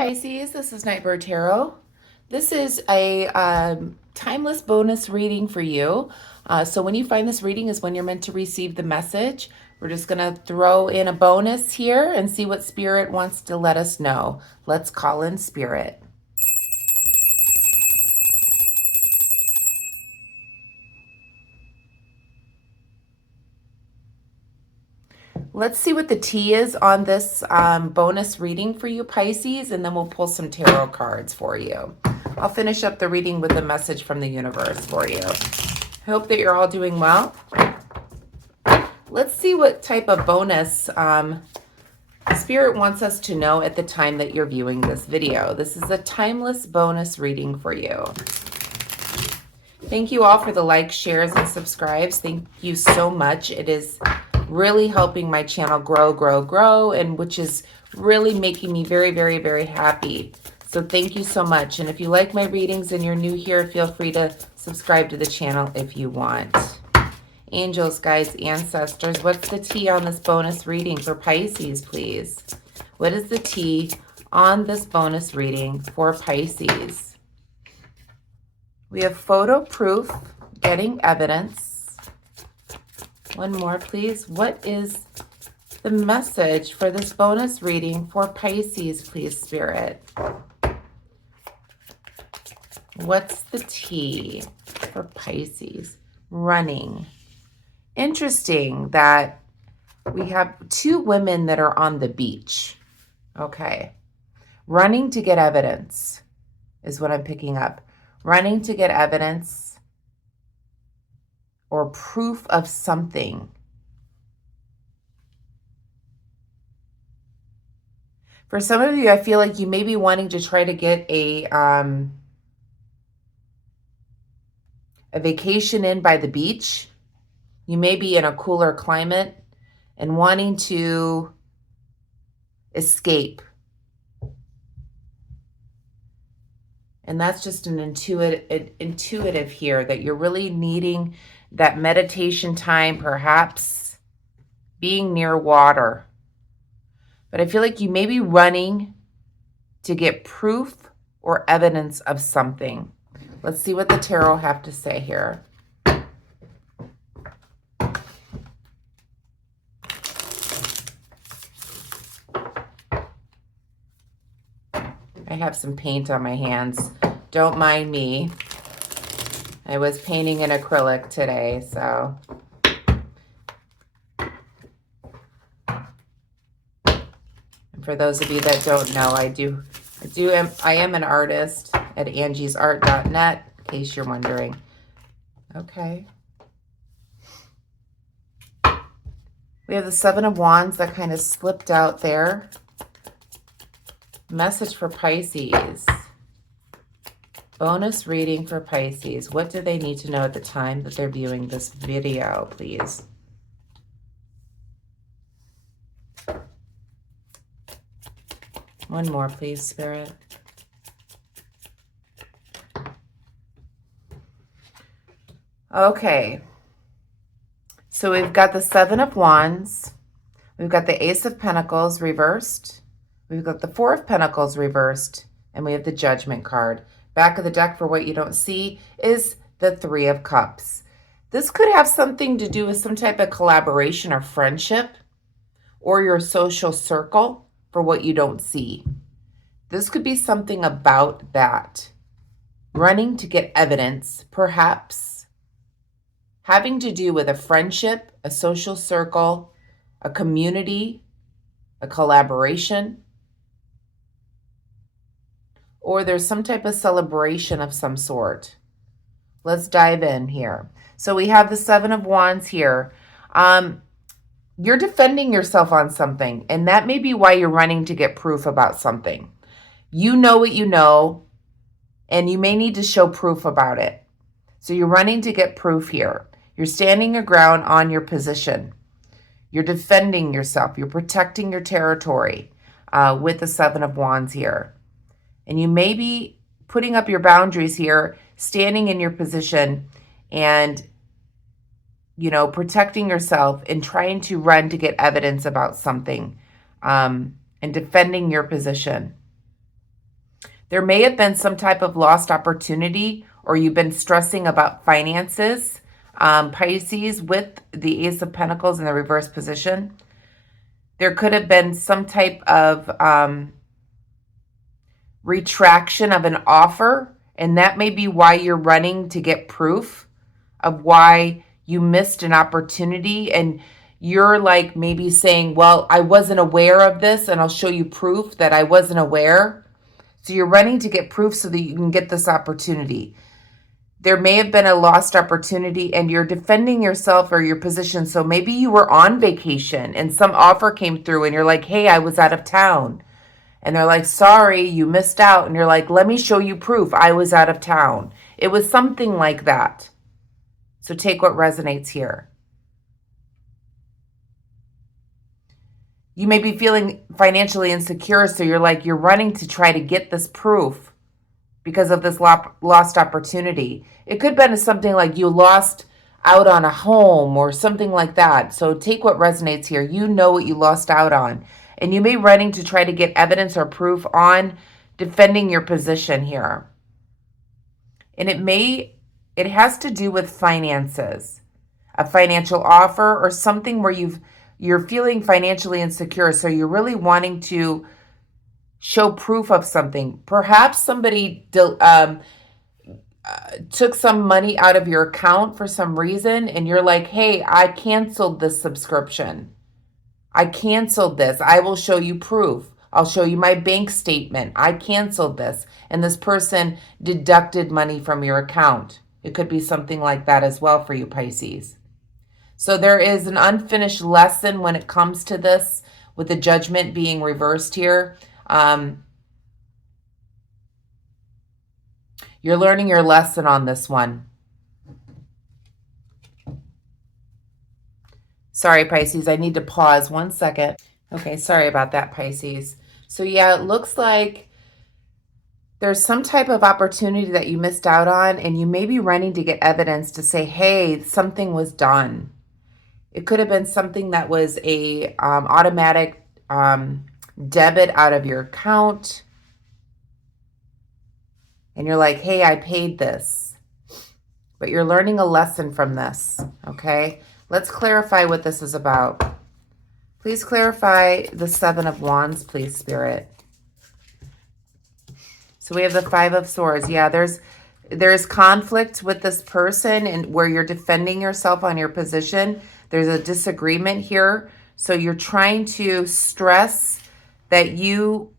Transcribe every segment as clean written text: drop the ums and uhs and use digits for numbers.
Pisces, this is Nightbird Tarot. This is a timeless bonus reading for you. So when you find this reading is when you're meant to receive the message. We're just going to throw in a bonus here and see what Spirit wants to let us know. Let's call in Spirit. Let's see what the T is on this bonus reading for you, Pisces, and then we'll pull some tarot cards for you. I'll finish up the reading with a message from the universe for you. I hope that you're all doing well. Let's see what type of bonus Spirit wants us to know at the time that you're viewing this video. This is a timeless bonus reading for you. Thank you all for the likes, shares, and subscribes. Thank you so much. It is really helping my channel grow, and which is really making me very, very, very happy. So thank you so much. And if you like my readings and you're new here, feel free to subscribe to the channel if you want. Angels, guides, ancestors, what's the T on this bonus reading for Pisces, please? What is the T on this bonus reading for Pisces? We have photo proof, getting evidence. One more, please. What is the message for this bonus reading for Pisces, please, Spirit? What's the T for Pisces? Running. Interesting that we have two women that are on the beach. Okay. Running to get evidence is what I'm picking up. Running to get evidence or proof of something. For some of you, I feel like you may be wanting to try to get a vacation in by the beach. You may be in a cooler climate and wanting to escape. And that's just an intuitive here, that you're really needing that meditation time, perhaps being near water. But I feel like you may be running to get proof or evidence of something. Let's see what the tarot have to say here. I have some paint on my hands. Don't mind me. I was painting in acrylic today, so. And for those of you that don't know, I am an artist at angiesart.net, in case you're wondering. Okay. We have the Seven of Wands that kind of slipped out there. Message for Pisces. Bonus reading for Pisces. What do they need to know at the time that they're viewing this video, please? One more, please, Spirit. Okay. So we've got the Seven of Wands. We've got the Ace of Pentacles reversed. We've got the Four of Pentacles reversed. And we have the Judgment card. Back of the deck for what you don't see is the Three of Cups. This could have something to do with some type of collaboration or friendship or your social circle for what you don't see. This could be something about that. Running to get evidence, perhaps having to do with a friendship, a social circle, a community, a collaboration. Or there's some type of celebration of some sort. Let's dive in here. So we have the Seven of Wands here. You're defending yourself on something, and that may be why you're running to get proof about something. You know what you know, and you may need to show proof about it. So you're running to get proof here. You're standing your ground on your position. You're defending yourself. You're protecting your territory with the Seven of Wands here. And you may be putting up your boundaries here, standing in your position and, protecting yourself and trying to run to get evidence about something and defending your position. There may have been some type of lost opportunity, or you've been stressing about finances, Pisces, with the Ace of Pentacles in the reverse position. There could have been some type of retraction of an offer, and that may be why you're running to get proof of why you missed an opportunity. And you're like maybe saying, well, I wasn't aware of this, and I'll show you proof that I wasn't aware. So you're running to get proof so that you can get this opportunity. There may have been a lost opportunity, and you're defending yourself or your position. So maybe you were on vacation and some offer came through and you're like, hey, I was out of town. And they're like, sorry, you missed out. And you're like, let me show you proof I was out of town. It was something like that. So take what resonates here. You may be feeling financially insecure, so you're running to try to get this proof because of this lost opportunity. It could have been something like you lost out on a home or something like that. So take what resonates here. You know what you lost out on. And you may be running to try to get evidence or proof on defending your position here. And it has to do with finances, a financial offer or something where you're feeling financially insecure. So you're really wanting to show proof of something. Perhaps somebody took some money out of your account for some reason, and you're like, hey, I canceled this subscription. I canceled this. I will show you proof. I'll show you my bank statement. I canceled this. And this person deducted money from your account. It could be something like that as well for you, Pisces. So there is an unfinished lesson when it comes to this, with the Judgment being reversed here. You're learning your lesson on this one. Sorry, Pisces, I need to pause 1 second. Okay, sorry about that, Pisces. So yeah, it looks like there's some type of opportunity that you missed out on, and you may be running to get evidence to say, hey, something was done. It could have been something that was a automatic debit out of your account. And you're like, hey, I paid this. But you're learning a lesson from this, okay? Let's clarify what this is about. Please clarify the Seven of Wands, please, Spirit. So we have the Five of Swords. Yeah, there's conflict with this person, and where you're defending yourself on your position. There's a disagreement here. So you're trying to stress that you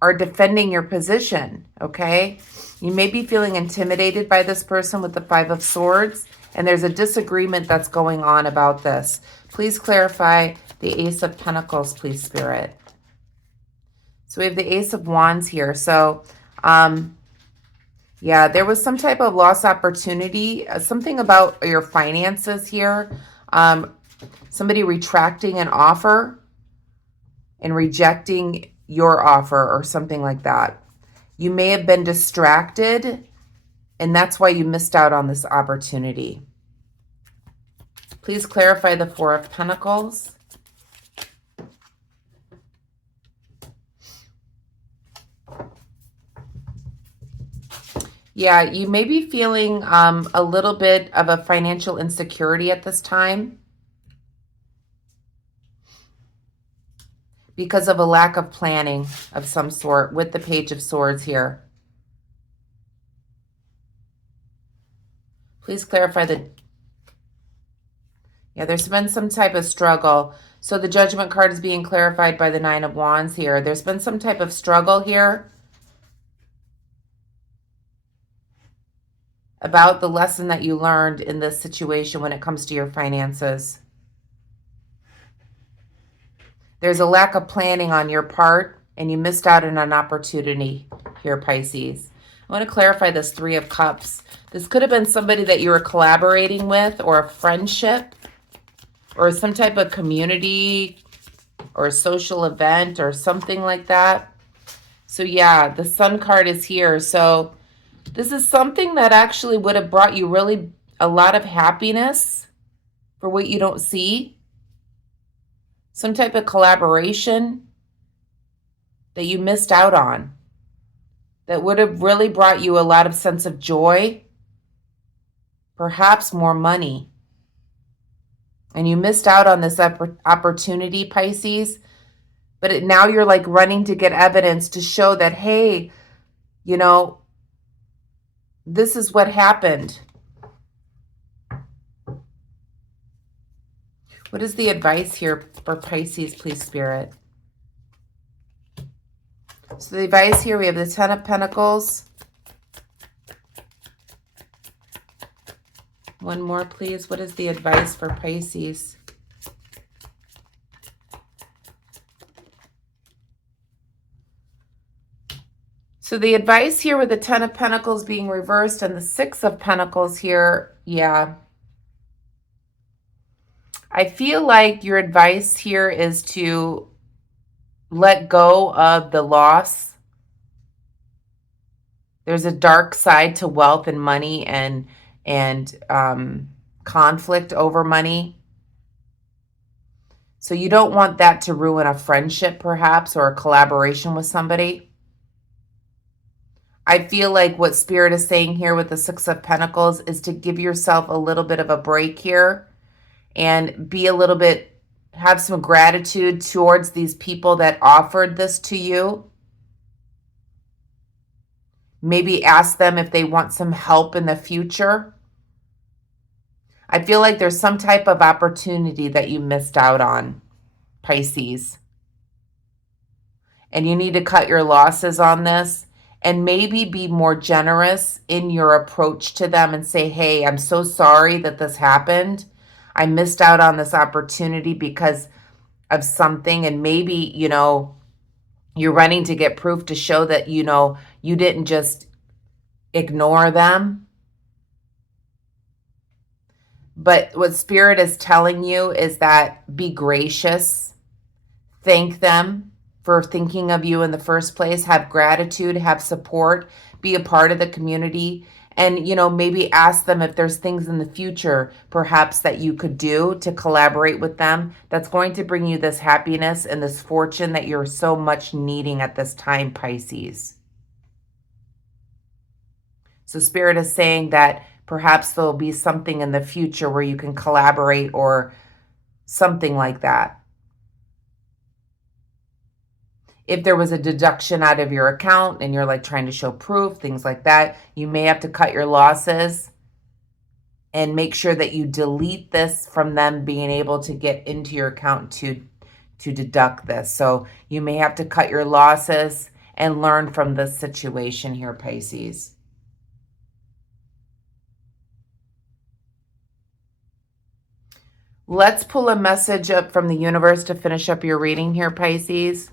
are defending your position, okay? You may be feeling intimidated by this person with the Five of Swords, and there's a disagreement that's going on about this. Please clarify the Ace of Pentacles, please, Spirit. So we have the Ace of Wands here. So, yeah, there was some type of lost opportunity, something about your finances here. Somebody retracting an offer and rejecting your offer or something like that. You may have been distracted, and that's why you missed out on this opportunity. Please clarify the Four of Pentacles. Yeah, you may be feeling a little bit of a financial insecurity at this time because of a lack of planning of some sort with the Page of Swords here. Please clarify yeah, there's been some type of struggle. So the Judgment card is being clarified by the Nine of Wands here. There's been some type of struggle here about the lesson that you learned in this situation when it comes to your finances. There's a lack of planning on your part, and you missed out on an opportunity here, Pisces. I want to clarify this Three of Cups. This could have been somebody that you were collaborating with, or a friendship, or some type of community or a social event or something like that. So yeah, the Sun card is here. So this is something that actually would have brought you really a lot of happiness for what you don't see. Some type of collaboration that you missed out on. that would have really brought you a lot of sense of joy, perhaps more money. And you missed out on this opportunity, Pisces, but now you're like running to get evidence to show that, hey, you know, this is what happened. What is the advice here for Pisces, please, Spirit? So the advice here, we have the Ten of Pentacles. One more, please. What is the advice for Pisces? So the advice here with the Ten of Pentacles being reversed and the Six of Pentacles here, yeah. I feel like your advice here is to let go of the loss. There's a dark side to wealth and money and conflict over money. So you don't want that to ruin a friendship, perhaps, or a collaboration with somebody. I feel like what Spirit is saying here with the Six of Pentacles is to give yourself a little bit of a break here and be a little bit, have some gratitude towards these people that offered this to you. Maybe ask them if they want some help in the future. I feel like there's some type of opportunity that you missed out on, Pisces. And you need to cut your losses on this and maybe be more generous in your approach to them and say, hey, I'm so sorry that this happened. I missed out on this opportunity because of something. And maybe, you know, you're running to get proof to show that, you know, you didn't just ignore them. But what Spirit is telling you is that be gracious. Thank them for thinking of you in the first place. Have gratitude, have support, be a part of the community. And, you know, maybe ask them if there's things in the future, perhaps, that you could do to collaborate with them that's going to bring you this happiness and this fortune that you're so much needing at this time, Pisces. So Spirit is saying that perhaps there'll be something in the future where you can collaborate or something like that. If there was a deduction out of your account and you're like trying to show proof, things like that, you may have to cut your losses and make sure that you delete this from them being able to get into your account to deduct this. So you may have to cut your losses and learn from this situation here, Pisces. Let's pull a message up from the universe to finish up your reading here, Pisces.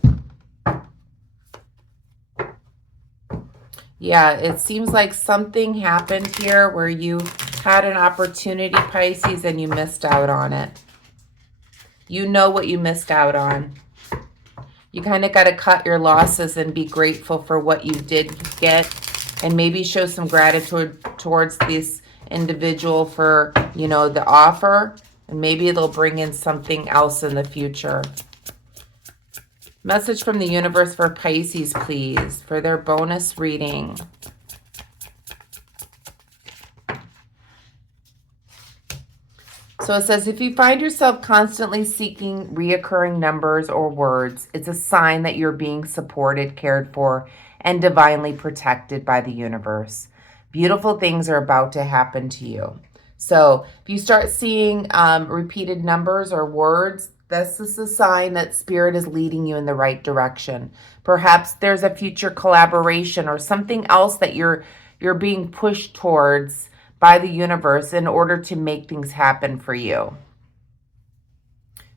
Yeah, it seems like something happened here where you had an opportunity, Pisces, and you missed out on it. You know what you missed out on. You kind of got to cut your losses and be grateful for what you did get and maybe show some gratitude towards this individual for, you know, the offer. And maybe they'll bring in something else in the future. Message from the universe for Pisces, please, for their bonus reading. So it says, if you find yourself constantly seeking reoccurring numbers or words, it's a sign that you're being supported, cared for, and divinely protected by the universe. Beautiful things are about to happen to you. So if you start seeing repeated numbers or words, this is a sign that Spirit is leading you in the right direction. Perhaps there's a future collaboration or something else that you're being pushed towards by the universe in order to make things happen for you.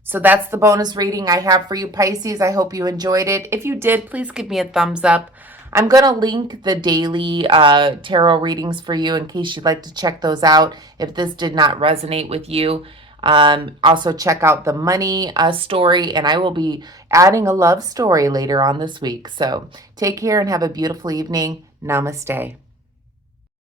So that's the bonus reading I have for you, Pisces. I hope you enjoyed it. If you did, please give me a thumbs up. I'm going to link the daily tarot readings for you in case you'd like to check those out if this did not resonate with you. Also check out the money story, and I will be adding a love story later on this week. So take care and have a beautiful evening. Namaste.